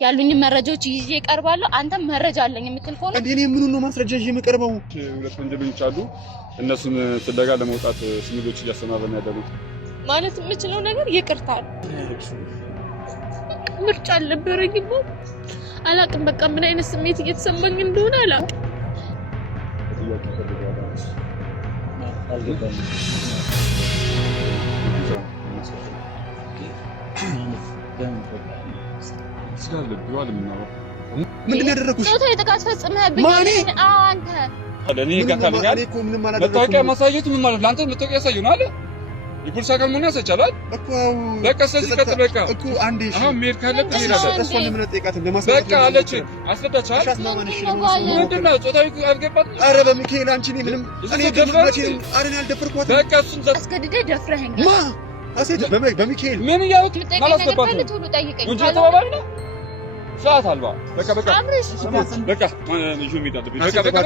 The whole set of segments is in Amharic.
ያሉኝ መረጃዎች ይዤ እቀርባለሁ። አንተም መረጃ አለኝ የምትል ከሆነ እኔ ምኑን ነው ማስረጃ ይዤ የምቀርበው? ሁለት ወንጀለኞች አሉ። እነሱን ፍለጋ ለመውጣት ስሚዶች እያሰማራን ያደሩት ማለት የምችለው ነገር ይቅርታ ምርጫ አልነበረኝም። አላቅም በቃ ምን አይነት ስሜት እየተሰማኝ እንደሆነ አላቅም። ምንድን ያደረኩሽ? ጾታዊ ጥቃት ፈጽመህብኝ አንተ ለኔ ጋካለኛል። መታወቂያ ማሳየቱ ምን ማለት ለአንተ መታወቂያ ያሳየው ነው አለ የፖሊስ አካል ምን ያሳቻላል እኮ በቃ ስለዚህ ቀጥል በቃ እኮ አንዴ አሁን ሜል ካለ ትሄዳለህ። እሷን ምን ጠይቃት ለማሳየት በቃ አለች አስረዳቻል። ምንድነው ጾታዊ አልገባት? ኧረ በሚካኤል አንቺ እኔ ምንም እኔ ደፍራች አረን ያልደፈርኳት በቃ እሱን አስገድደህ ደፍረኸኝ ማ አሰይት በሚካኤል ምን ያውቅ ማላስገባት ወንጀል ተባባል ነው ሰዓት አልባ በቃ በቃ በቃ ማንጆ ሚዳት በቃ በቃ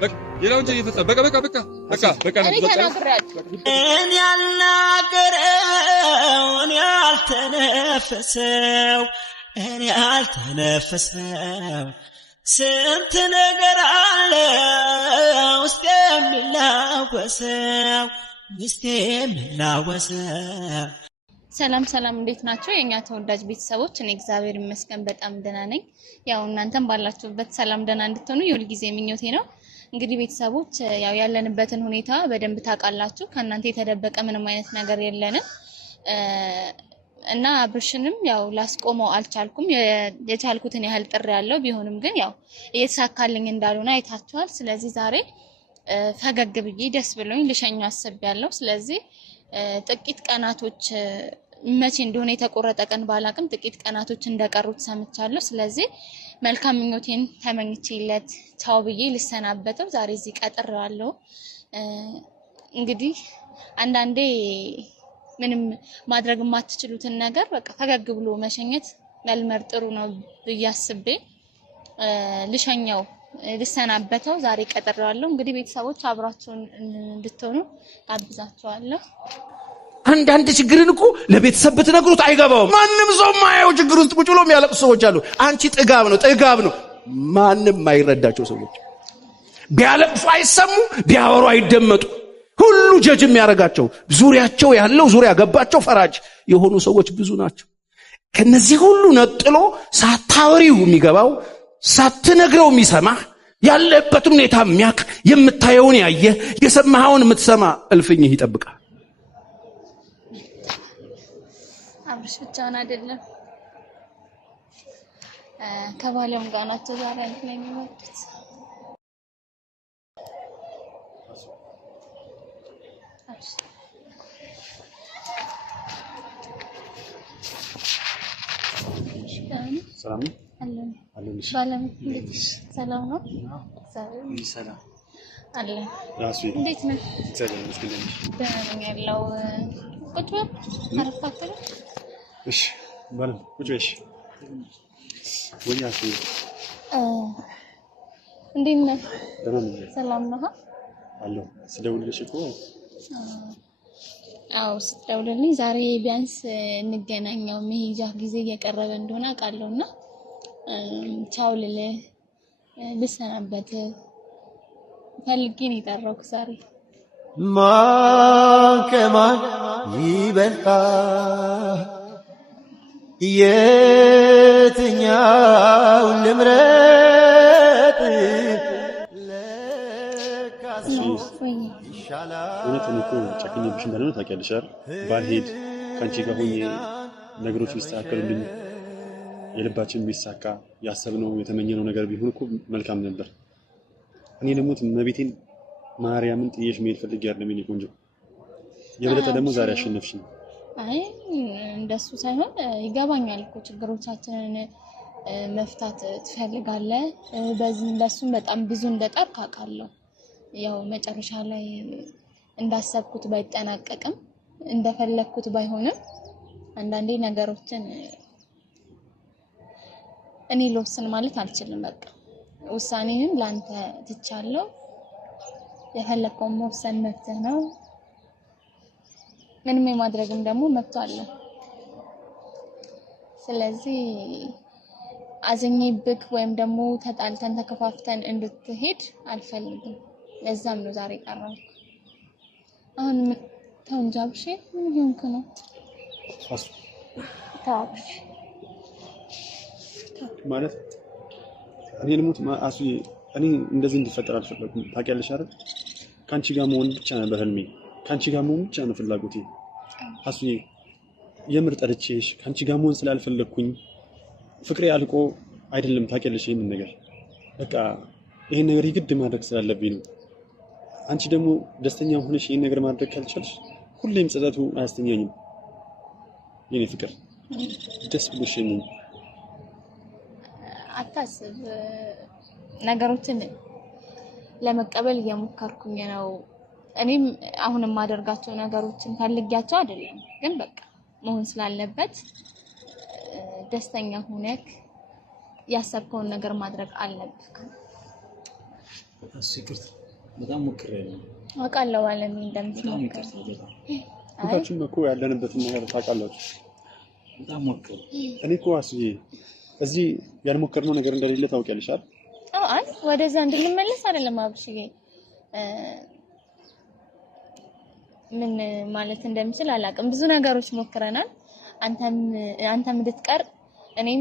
በቃ ሌላ ወንጀል እየፈጸመ በቃ በቃ በቃ በቃ በቃ እኔ ተናግሬያለሁ። እኔ ያልናገረው እኔ ያልተነፈሰው እኔ ያልተነፈሰው ስንት ነገር አለ ውስጤ የሚላወሰው ውስጤ የሚላወሰው። ሰላም ሰላም፣ እንዴት ናችሁ የኛ ተወዳጅ ቤተሰቦች? እኔ እግዚአብሔር ይመስገን በጣም ደህና ነኝ። ያው እናንተም ባላችሁበት ሰላም ደህና እንድትሆኑ የሁል ጊዜ ምኞቴ ነው። እንግዲህ ቤተሰቦች ያው ያለንበትን ሁኔታ በደንብ ታውቃላችሁ። ከእናንተ የተደበቀ ምንም አይነት ነገር የለንም እና አብርሽንም ያው ላስቆመው አልቻልኩም። የቻልኩትን ያህል ጥሪ ያለው ቢሆንም ግን ያው እየተሳካልኝ እንዳልሆነ አይታችኋል። ስለዚህ ዛሬ ፈገግ ብዬ ደስ ብሎኝ ልሸኘው አስቤያለሁ። ስለዚህ ጥቂት ቀናቶች መቼ እንደሆነ የተቆረጠ ቀን ባላቅም ጥቂት ቀናቶች እንደቀሩት ሰምቻለሁ። ስለዚህ መልካም ምኞቴን ተመኝቼለት ቻው ብዬ ልሰናበተው ዛሬ እዚህ ቀጥሬዋለሁ። እንግዲህ አንዳንዴ ምንም ማድረግ የማትችሉትን ነገር በቃ ፈገግ ብሎ መሸኘት መልመድ ጥሩ ነው ብዬ አስቤ ልሸኘው ልሰናበተው ዛሬ ቀጥሬዋለሁ። እንግዲህ ቤተሰቦች አብራችሁን እንድትሆኑ ጋብዛችኋለሁ። አንዳንድ ችግርን እኮ ለቤተሰብ ብትነግሩት አይገባውም። ማንም ሰው ማያየው ችግር ውስጥ ቁጭ ብሎ የሚያለቅሱ ሰዎች አሉ። አንቺ ጥጋብ ነው ማንም ማይረዳቸው ሰዎች ቢያለቅሱ አይሰሙ፣ ቢያወሩ አይደመጡ። ሁሉ ጀጅ የሚያረጋቸው ዙሪያቸው ያለው ዙሪያ ገባቸው ፈራጅ የሆኑ ሰዎች ብዙ ናቸው። ከነዚህ ሁሉ ነጥሎ ሳታወሪው የሚገባው ሳትነግረው የሚሰማህ ያለበትን ሁኔታ የሚያቅ የምታየውን ያየ የሰማኸውን የምትሰማ እልፍኝህ ይጠብቃል። አብርሽ ብቻውን አይደለም ከባለም ጋር ናቸው ዛሬ አንተ ላይ የሚመጡት። ሰላም አለሽ? ባለም እንዴት ሰላም ነው? ሰላም አለ ራሱ እንዴት ነው? ሰላም መስገን ደህና ነኝ ያለው ቁጭ በል አረፋክተህ። እሺ ባለም ቁጭ በሽ ወኛሽ እንዴት ነህ? ደህና ነኝ። ሰላም ነህ? አለሁ ስደውልልሽ እኮ አዎ ስትደውልልኝ ዛሬ ቢያንስ እንገናኛው መሄጃ ጊዜ እየቀረበ እንደሆነ አውቃለሁና ቻው ልልህ ልሰናበት ፈልጌ ነው የጠራሁት ዛሬ። ማን ከማን ይበልጣል? የትኛው ልምረጥ? እውነትን እኮ ጨክኜብሽ እንዳልሆነ ታውቂያለሽ አይደል? ባልሄድ ከአንቺ ጋር ሆኜ ነገሮች ቢስተካከሉልኝ የልባችን ቢሳካ ያሰብነው የተመኘነው ነገር ቢሆን እኮ መልካም ነበር። እኔ ደግሞ መቤቴን ማርያምን ጥዬሽ መሄድ ፈልጌ አይደለም የኔ ቆንጆ። የበለጠ ደግሞ ዛሬ አሸነፍሽኝ። አይ እንደሱ ሳይሆን ይገባኛል እኮ ችግሮቻችንን መፍታት ትፈልጋለህ። በዚህ እንደሱም በጣም ብዙ እንደጣርክ አውቃለሁ። ያው መጨረሻ ላይ እንዳሰብኩት ባይጠናቀቅም እንደፈለኩት ባይሆንም አንዳንዴ ነገሮችን እኔ ልወስን ማለት አልችልም። በቃ ውሳኔውን ላንተ ትቻለሁ። የፈለከውን መወሰን መብትህ ነው። ምንም የማድረግም ደግሞ መብት አለ። ስለዚህ አዘኘብክ ወይም ደግሞ ተጣልተን ተከፋፍተን እንድትሄድ አልፈልግም። ለዛም ነው ዛሬ ቀረው። አሁን ተንጃብሽ ምን ይሆንክ ነው? ታውሽ ማለት እኔ ልሙት አሱዬ፣ እኔ እንደዚህ እንዲፈጠር አልፈለኩም። ታውቂያለሽ አይደል? ካንቺ ጋር መሆን ብቻ ነበር ህልሜ። ካንቺ ጋር መሆን ብቻ ነው ፍላጎቴ። አሱዬ የምር ጠርቼሽ ካንቺ ጋር መሆን ስላልፈለኩኝ ፍቅሬ አልቆ አይደለም። ታውቂያለሽ ይሄንን ነገር በቃ ይሄን ነገር ይግድ ማድረግ ስላለብኝ ነው። አንቺ ደግሞ ደስተኛ ሆነሽ ይሄን ነገር ማድረግ ካልቻልሽ ሁሌም ጸጸቱ አያስተኛኝም። የኔ ፍቅር ደስ ብሎሽ ነው። አታስብ፣ ነገሮችን ለመቀበል እየሞከርኩኝ ነው። እኔም አሁን የማደርጋቸው ነገሮችን ፈልጊያቸው አይደለም፣ ግን በቃ መሆን ስላለበት ደስተኛ ሆነክ ያሰብከውን ነገር ማድረግ አለብክ። አስይቅርት በጣም ሞክሬያለሁ። አውቃለሁ አለኝ እንደምትሞክር። ሁላችንም እኮ ያለንበትን ነገር ታውቃላችሁ። በጣም ሞክሬ እኔ እኮ አስዬ እዚህ ያልሞከርነው ነገር እንደሌለ ታውቂያለሽ አይደል? አይ ወደዛ እንድንመለስ አይደለም አብሽዬ፣ ምን ማለት እንደምችል አላውቅም። ብዙ ነገሮች ሞክረናል። አንተም እንድትቀር እኔም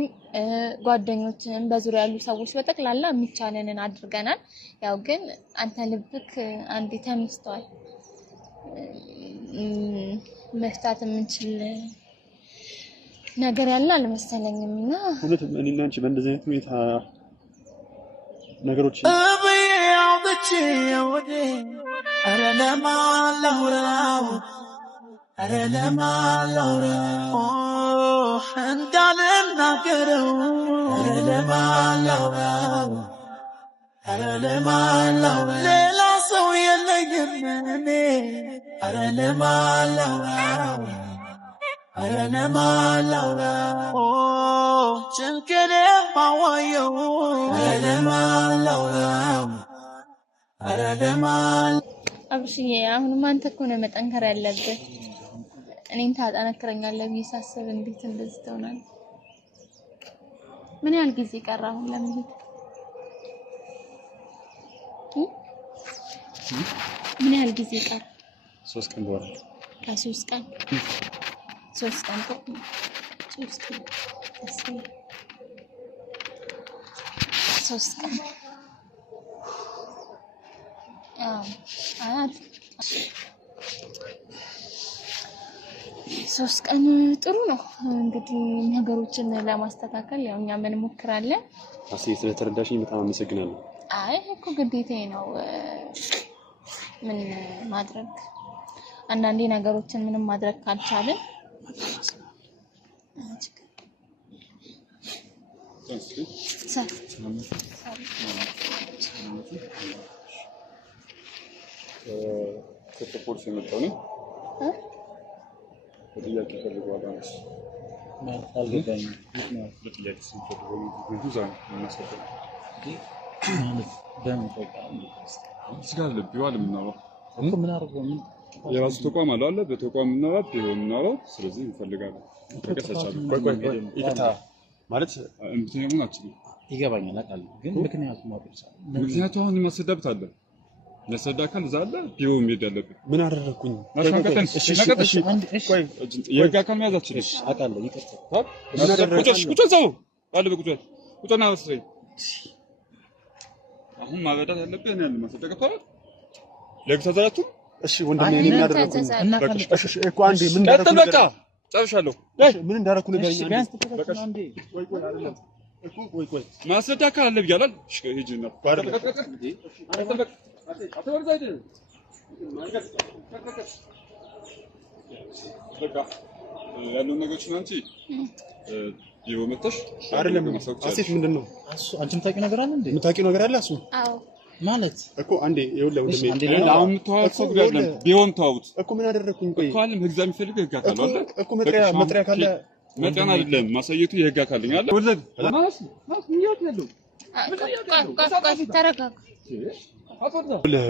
ጓደኞችንም በዙሪያ ያሉ ሰዎች በጠቅላላ የሚቻለንን አድርገናል። ያው ግን አንተ ልብክ አንዴ ተነስተዋል። መፍታት የምንችል ነገር ያለ አልመሰለኝም እና እውነት እኔና አንቺ በእንደዚህ አይነት ሁኔታ ነገሮች ሌላ ሰው የለኝም እኔ ጭንቅን ማዋየው አብሽዬ፣ አሁንም አንተ እኮ ነው መጠንከር ያለብህ። እኔን ታጠነክረኛለህ ብዬ ሳስብ እንዴት እንደዚህ ትሆናለህ? ምን ያህል ጊዜ ቀረ አሁን ለመሄድ? ምን ያህል ጊዜ ቀረ? 3 ቀን በኋላ ከ3 ቀን 3 ቀን እኮ 3 ቀን 3 ቀን አያት 3 ቀን ጥሩ ነው። እንግዲህ ነገሮችን ለማስተካከል ያው እኛ ምን እንሞክራለን። አስዬ ስለተረዳሽኝ በጣም አመሰግናለሁ። አይ እኮ ግዴታዬ ነው። ምን ማድረግ አንዳንዴ ነገሮችን ምንም ማድረግ ካልቻልን ከፖሊስ የመጣው ነው ጥያቄ ፈልገዋል ማለት ነው። አልገባኝም። ጥያቄ ስንፈልገው ብዙ ዛሬ እናሰበው ማለት ደም ተቋም ስጋ ለቢው አለምናው እኮ ምን አርገው ምን የራሱ ተቋም አለ በተቋም እናራት ቢሆንናው ስለዚህ እንፈልጋለን። ተቀሰቻለሁ ቆይ ይቅርታ ማለት እንትን ናችሁ ይገባኛል አውቃለሁ፣ ግን ምክንያቱም ማጥፋት ምክንያቱ አሁን ማሰዳብት አለ ለሰዳካል ዛለ ቢሮ ሜድ ያለበት ምን አደረኩኝ? ቆይ የጋ ከመያዛችሁ እሺ አውቃለሁ። ይቅርታ ቁጭ ዘው ባለ ቁጭና ወስደኝ አሁን ማበዳት ያለብህ እኔ ያለው ማሰደቀው ለግዛዛችሁ እሺ ወንድሜ እኔ ምን አደረኩኝ? እሺ እኮ አንዴ ምን እንዳደረኩ በቃ ጨርሻለሁ። ምን እንዳደረኩ ንገረኝ። ቢያንስ ተከታተል ነው እንዴ? ቆይ አይደለም እኮ ቆይ ማሰዳካ አለ ብያለሁ። እሺ ሂጂና ባርለ በቃ ያለው ነገሮች ነው አንቺ ይኸው መጥተሽ አይደለም አሴት ምንድነው? አንቺም ታውቂው ነገር አለ እንዴ? የምታውቂው ነገር አለ እሱ አዎ ማለት እኮ አንዴ ይኸውልህ ወንድሜ አሁን ተዋውቁ ጋርለም ቢሆን ተዋውቁ እኮ ምን አደረኩኝ? ቆይ እኮ አለም ህግ የሚፈልግ ህግ አካል አለ እኮ መጥሪያ ካለ መጥሪያ አይደለም ማሳየቱ የህግ አካል አለ ወርዘድ ማስ ምንያት ያለው ተረጋጋ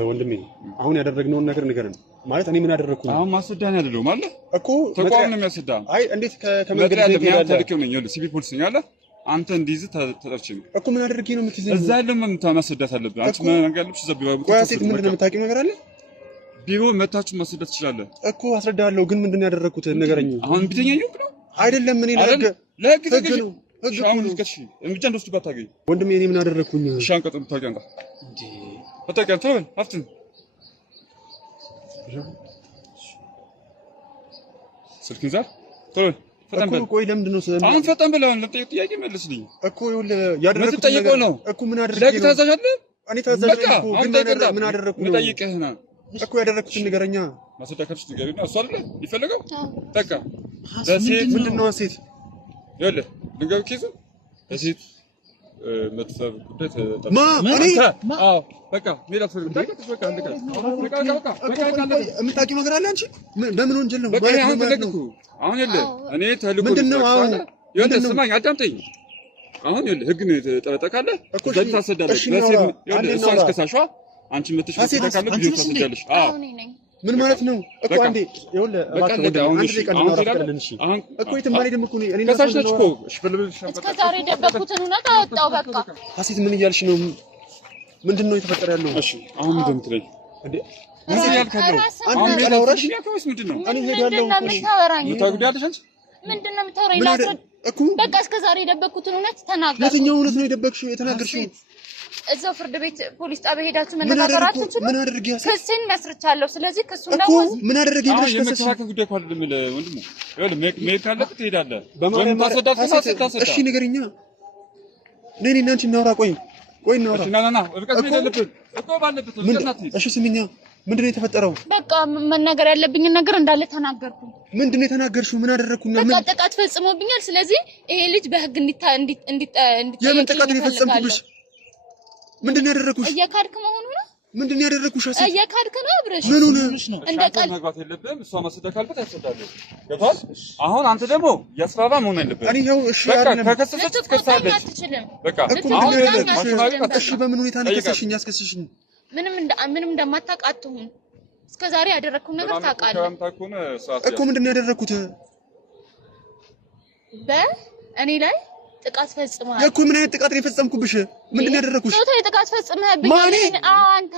ወንድሜ አሁን ያደረግነውን ነገር ንገረን። ማለት እኔ ምን አደረኩኝ? አሁን ማስወዳን አይደለም አለ እኮ ተቋም ነው የሚያስወዳ። አይ እንዴት ከመንገድ ላይ ተልከው ነኝ ሲቪል ፖሊስ ነኝ አለ አንተ እንዲይዝ ተጠርቼ ነው እኮ ምን አድርጌ ነው የምትይዘኝ? እዛ ያለም ማስረዳት አለብህ። አንቺ ነገር ልብስ ዘብ ይባል ቆይ ሴት ምንድን ነው የምታውቂው ነገር አለ? ቢሮ መታችሁ ማስረዳት ትችላለህ እኮ አስረዳለሁ። ግን ምንድን ነው ያደረኩት ነገረኝ። አሁን ቢተኛ ይሁን ነው አይደለም እኔ ለህግ ተገዥ ነው። ሻውን ልከሽ እርምጃ እንደወስድባት ታገኝ ወንድሜ እኔ ምን አደረኩኝ? ሻን ቀጥም ታውቂያለህ እንዴ? ታውቂያለህ ተወል አፍትን ስልክ ይዛል ተወል ፈጠን በል። ቆይ ለምንድን ነው አሁን ፈጠን በል። አሁን ለጠየቅ ጥያቄ መልስልኝ እኮ ይኸውልህ ያደረኩት ነገር ነው እኮ ምን አደረኩኝ? ለህግ ታዛዥ አይደል? እኔ ታዛዥ ነኝ እኮ ግን ምን አደረኩኝ ነው ልጠይቅህና እኮ ያደረኩትን ንገረኛ። ማስረዳት ንገረኝና እሱ አይደል ይፈልገው በቃ ምንድን ነው ሴት ይኸውልህ ልንገርህ ኪዙ ሴት መጥፈብ ጉዳይ አዎ በቃ ሜዳ ፍርድ በቃ የምታውቂው ነገር አለ አንቺ? በምን ወንጀል ነው? አሁን ይኸውልህ እኔ ተልኮ ምንድነው? አሁን ይኸውልህ ስማኝ አዳምጠኝ። አሁን ይኸውልህ ህግ ነው የተጠረጠካለህ ዘንድ ታሰዳለህ። ለሴት ይኸውልህ እሷን እስከሳሿ አንቺ መጥተሽ ታሰዳካለህ ብዙ ታሰዳለሽ። አዎ ምን ማለት ነው እኮ አንዴ ይኸውልህ እባክህ አንድ ደቂቃ እናወራለን። እሺ እኮ የተማሪ ደም እኮ እኔ ከሳሽ ነች እኮ እሺ እስከ ዛሬ ደበኩትን እውነት አወጣው በቃ ሀሴት ምን እያልሽ ነው? ምንድን ነው የተፈጠረ ያለው? እሺ አሁን ምንድን ነው የምትለኝ እንዴ? ምን ያልከለው አንድ ደቂቃ ላውራሽ። ምንድን ነው እኔ ሄዳለሁ የምታወራኝ አንቺ ምንድን ነው የምታወራኝ? እኮ በቃ እስከ ዛሬ የደበኩትን እውነት ተናገርኩ። የትኛው እውነት ነው የደበቅሽው የተናገርሽው? እዛው ፍርድ ቤት ፖሊስ ጣቢያ ሄዳችሁ መነጋገር አትችሉም? ምን አድርጌ ክስን መስርቻለሁ። ስለዚህ ክሱን እኮ ምን አደረገ ብለሽ ከሰሽ? የመከራከር ጉዳይ እኮ አይደለም ወንድሙ። ይኸውልህ መሄድ ካለብህ ትሄዳለህ። ወይም ታሰዳት ታሰዳ። እሺ ንገሪኛ። ነይ እና አንቺ እናውራ። ቆይ እናውራ። እሺ ና እርቀት መሄድ አለብን እኮ ባለበት እርቀት። እሺ ስሚኛ፣ ምንድን ነው የተፈጠረው? በቃ መናገር ያለብኝን ነገር እንዳለ ተናገርኩ። ምንድን ነው የተናገርሽው? ምን አደረኩና? በቃ ጥቃት ፈጽሞብኛል። ስለዚህ ይሄ ልጅ በህግ የምን ጥቃት ነው የፈጸምኩብሽ? ምንድን ነው ያደረኩሽ? እየካድክ መሆኑ ነው። ምንድን ነው ያደረኩሽ? እየካድክ ነው አብረሽ። ምን ሆነ? እንደ ቀልድ መግባት የለብህም። እሷ ማስረዳት ካለበት ያስረዳለህ። ገብቶሃል? አሁን አንተ ደግሞ ያስፈራራ መሆን የለብህም። እኔ ይኸው እሺ አይደለም ከከሰሰች ትከሳለች። በቃ አሁን እሺ በምን ሁኔታ ነው የከሰሽኝ? ያስከሰሽኝ ምንም እንደማታውቅ አትሁን። እስከዛሬ ያደረኩት ነገር ታውቃለህ እኮ። ምንድን ነው ያደረኩት? በእኔ ላይ ጥቃት ፈጽመሃል እኮ። ምን አይነት ጥቃት ነው የፈጸምኩብሽ? ምንድን ነው ያደረኩሽ? ጾታዊ ጥቃት ፈጽመህብኛል። አንተ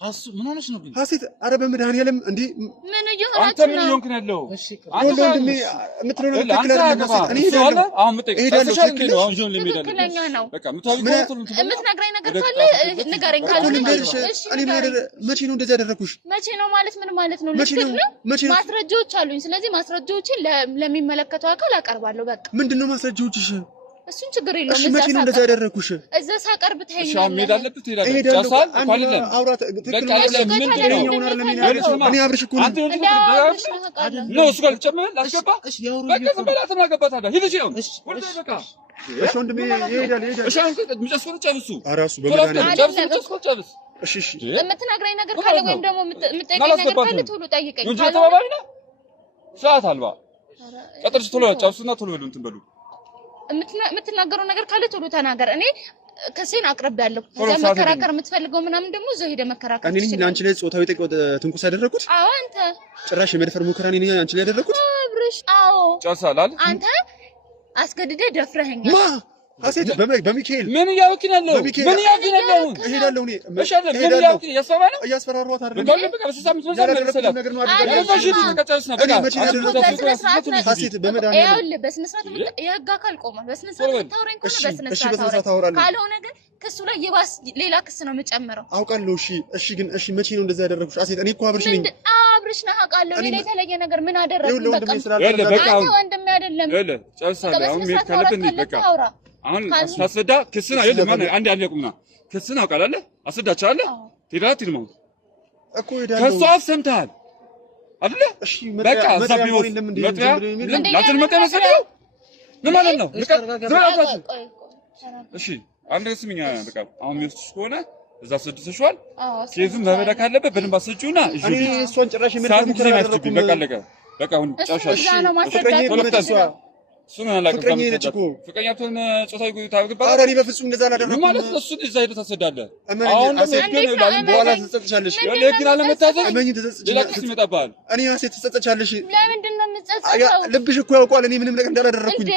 አሱ ምን ሆነሽ ነው ግን? ሀሴት ኧረ በመድኃኒዓለም እንዴ ምን አንተ እየሆናችሁ ምን ነው? እየሆንክ ነው ያለው? አንተ ወንድሜ የምትለው ነገር ትክክል አይደለም። እኔ ሄዳለሁ አሁን ትክክለኛ ነው። የምትነግረኝ ነገር ካለ ንገረኝ። ካልሆነ እኔ መቼ ነው እንደዚህ ያደረኩሽ? መቼ ነው ማለት ምን ማለት ነው? ልክ ነው። ማስረጃዎች አሉኝ። ስለዚህ ማስረጃዎችን ለሚመለከተው አካል አቀርባለሁ። በቃ ምንድን ነው ማስረጃዎችሽ? እሱን ችግር የለውም። እሺ መቼ ነው እንደዛ ያደረኩሽ? እዛ ሳቀርብ ታይኛለህ። ሻው ሜዳ አለበት ትሄዳለህ። ጫሳል አይደለም አውራት ትክክል ነው። እኔ አብርሽ እኮ አንተ ነው እሱ ጋር ልጨምር ላስገባ። በቃ ዝም በላ ተናገባት አለ ሂድ ነው ወደ በቃ እሺ ወንድሜ ይሄዳል። እሺ አንተ ምጨስኮ ጨርሱ አራሱ በመድኃኒዓለም ጨርስ። እሺ የምትነግረኝ ነገር ካለ ወይም ደግሞ የምትጠይቀኝ ነገር ካለ ቶሎ ጠይቀኝ። እንጂ ተባባሪ ነው ሰዓት አልባ ቀጥርሽ ቶሎ ጨርሱና ቶሎ በሉ እንትን በሉ። የምትናገረው ነገር ካለ ቶሎ ተናገር። እኔ ከሴን አቅርቤያለሁ። ከዛ መከራከር የምትፈልገው ምናምን ደግሞ እዛው ሄደ መከራከር። እኔ አንቺ ላይ ጾታዊ ትንኩስ ያደረኩት? አዎ አንተ ጭራሽ የመድፈር ሙከራ እኔ አንቺ ላይ ያደረኩት? አብርሽ አዎ ጨርሳል አይደል? አንተ አስገድደህ ደፍረኸኛል። ማ ሀሴት በሚካኤል ምን እያወቅን ያለው? ምን እያወቅን ያለው? እሄዳለሁ እኔ እሺ አይደል? ምን እያወቅን ያስፈራ ነው? እያስፈራሯት አይደል? በቃ በሰሳም ተወሰነ ነገር ነው አይደል? ሀሴት በመድኃኒዓለም ይኸውልህ በስነ ስርዓት የህግ አካል ቆሟል። በስነ ስርዓት የምታወራኝ ከሆነ በስነ ስርዓት አውራኝ። ካልሆነ ግን ክሱ ላይ ይባስ ሌላ ክስ ነው የምጨምረው። አውቃለሁ። እሺ ግን እሺ መቼ ነው እንደዛ ያደረኩሽ ሀሴት? እኔ እኮ አብርሽ ነኝ። አብርሽ ነህ አውቃለሁ። ሌላ የተለየ ነገር ምን አደረግኩ? በቃ አንተ ወንድሜ አይደለም። ይኸውልህ ጨርሳለሁ። አሁን ሜት ካለብን በቃ አሁን አስፈዳ ክስና ይኸውልህ ማን አንድ ያለቁና ክስና አውቃለህ አስፈዳቻለህ ትሄዳለህ ትልማው እኮ ሄዳለሁ። ከሷ አፍ ሰምተሃል አይደለ? እሺ በቃ ዛቢው መጥያ ላንተ መጥያ መሰለህ ምን ማለት ነው? እሺ አንድ ስሚኛ በቃ አሁን ሚስቱስ ከሆነ እዛ ሰድሰሽዋል። ኬዙን መበዳ ካለበት በደንብ አሰጪውና እኔ እሷን ጭራሽ የመድፈር ሙከራ ያደረኩኝ በቃ አለቀ። በቃ አሁን ጫሻሽ እዛ ነው ማስረዳት እሱን አላውቅም። ፍቅረኛ ነች እኮ ፍቅረኛቱን ጾታዊ ታውቅባት? ኧረ እኔ በፍጹም እንደዛ አላደረኩም ማለት ነው። እሱን እዛ ሄደህ ታሰዳለህ። አሁን ደግሞ ይላል በኋላ ትጸጸቻለሽ። ለግራ ለመታዘዝ እመኝ ተጸጸች ሌላ ክስ ይመጣብሃል። እኔ ራሴ ትጸጸቻለሽ። ለምንድን ነው የምትጸጸተው? ልብሽ እኮ ያውቃል እኔ ምንም ነገር እንዳላደረኩኝ። እንዴ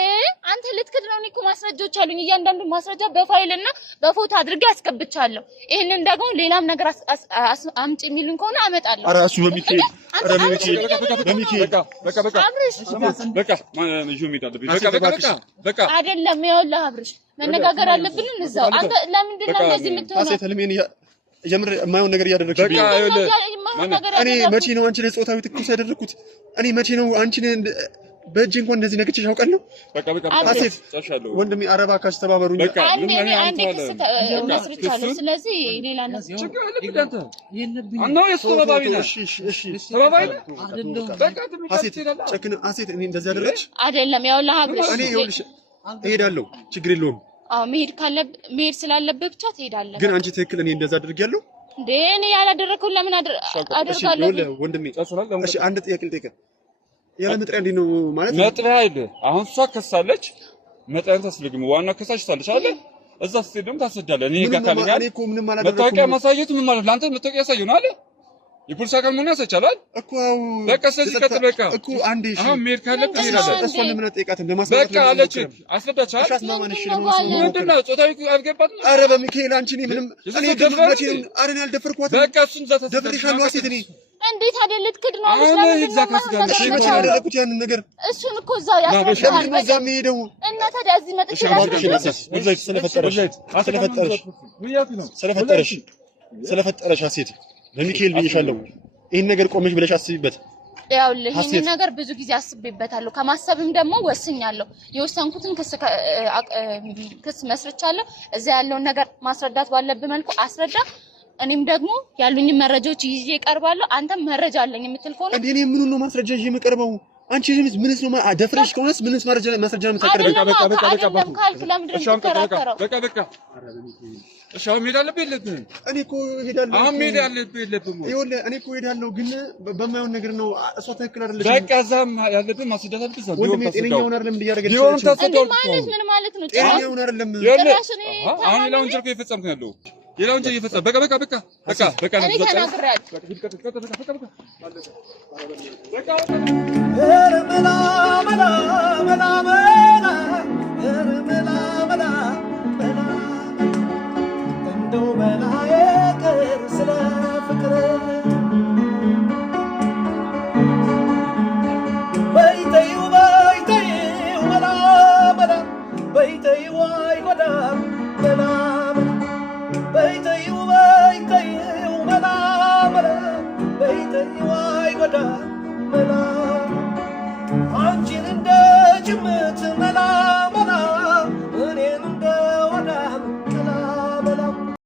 አንተ ልትክድ ነው? እኔ እኮ ማስረጃዎች አሉኝ። እያንዳንዱ ማስረጃ በፋይልና በፎቶ አድርጌ አስገብቻለሁ። ይሄንን ደግሞ ሌላም ነገር አምጪ የሚሉን ከሆነ አመጣለሁ። ኧረ እሱ በሚካኤል ኧረ በሚካኤል በቃ አይደለም። ይኸውልህ አብርሽ መነጋገር አለብን እዛው። አንተ ለምንድን ነው እንደዚህ የምትሆነው? አሴት ህልሜን የምር የማይሆን ነገር እያደረግሽ በቃ እኔ መቼ ነው አንቺ ላይ ጾታዊ ትኩስ ያደረኩት? እኔ መቼ ነው አንቺን በእጅ እንኳን እንደዚህ ነግቼሽ አውቃለሁ? በቃ አሴት ወንድሜ ኧረ እባክሽ ተባበሩኝ። በቃ አንዴ ክስ መስርቻለሁ። ስለዚህ ሌላ ነው ችግር አለብኝ። አንተ አናው የስተባባቢ ነህ። እሺ ተባባቢ በቃ አሴት ጨክን አሴት እኔ እንደዚህ አደረግሽ አይደለም። ያውላ አብርሽ እኔ ይኸውልሽ እሄዳለሁ፣ ችግር የለውም። አዎ መሄድ ስላለብህ ብቻ ትሄዳለህ። ግን አንቺ ትክክል እኔ እንደዛ አድርጌያለሁ እንዴ? እኔ ያላደረኩት ለምን አደርጋለሁ? ወንድሜ እሺ አንድ ጥያቄ ልጠይቅህ። ያለ መጥሪያ እንዴት ነው ማለት ነው? መጥሪያ አይደል? አሁን እሷ ከሳለች፣ መጥሪያን ታስፈልግም። ዋናው ከሳሽ ታለች አይደል? እዛ ስትሄድ ደግሞ ታሰዳለህ። እኔ ጋር ካለኝ እኔ እኮ ምንም አላደረኩም። መታወቂያ ማሳየቱ ምን ማለት ለአንተ መታወቂያ ያሳየው ነው አይደል? የፖሊስ አካል ምን ያሳቻላል እኮ በቃ ስለዚህ ቀጥ በቃ እኮ አንዴ እሺ አሁን መሄድ ካለብህ ትሄዳለህ። እሷን ለምን ጠይቃት እንደማስረዳት በቃ አለች አስረዳቻል። እሺ አስማማንሽ ምንድን ነው ጾታዊ አልገባትም? ኧረ በሚካኤል አንቺ እኔ ምንም እኔ ደፈርኩ ኧረ እኔ አልደፈርኳትም። በቃ እሱን ዛታ ደፍሬሻለሁ አሴት እኔ እንዴት አይደል ልትክድ ነው? አሁን እዛ ካስጋለሽ መቼ ያደረኩት ያንን ነገር እሱን እኮ እዛ ያስረዳል። እዛ የምሄደው እና ታዲያ እዚህ መጥቼ ስለፈጠረሽ አሴት በሚካኤል ብዬሻለሁ። ይሄን ነገር ቆመሽ ብለሽ አስቢበት። ያውልህ ይሄን ነገር ብዙ ጊዜ አስቤበታለሁ። ከማሰብም ደግሞ ወስኛለሁ። የወሰንኩትን ክስ መስርቻለሁ። እዛ ያለውን ነገር ማስረዳት ባለብህ መልኩ አስረዳ። እኔም ደግሞ ያሉኝ መረጃዎች ይዤ እቀርባለሁ። አንተም መረጃ አለኝ የምትል ከሆነ እንዴ እኔ ምኑን ነው ማስረጃ ይዤ የምቀርበው? አንቺ ምንስ ነው ደፍረሽ ከሆነስ ምንስ ማስረጃ ነው የምታቀርበው? በቃ እሺ አሁን መሄድ አለብህ የለብህም? እኔ እኮ እሄዳለሁ። አሁን መሄድ አለብህ የለብህም? ይኸውልህ እኔ እኮ እሄዳለሁ፣ ግን በማይሆን ነገር ነው። እሷ ትክክል አይደለች። በቃ እዛም ያለብህ ማስረዳት አለብህ። እዛ ወንድሜ ጤነኛውን አይደለም እንዲያደርገች ሊሆን ታሰደው ማለት ምን ማለት ነው? ጤነኛውን አይደለም። አሁን ሌላ ወንጀል እየፈጸምክ ነው ያለው። ሌላ ወንጀል እየፈጸምክ በቃ እኔ ተናግሬያለሁ። በቃ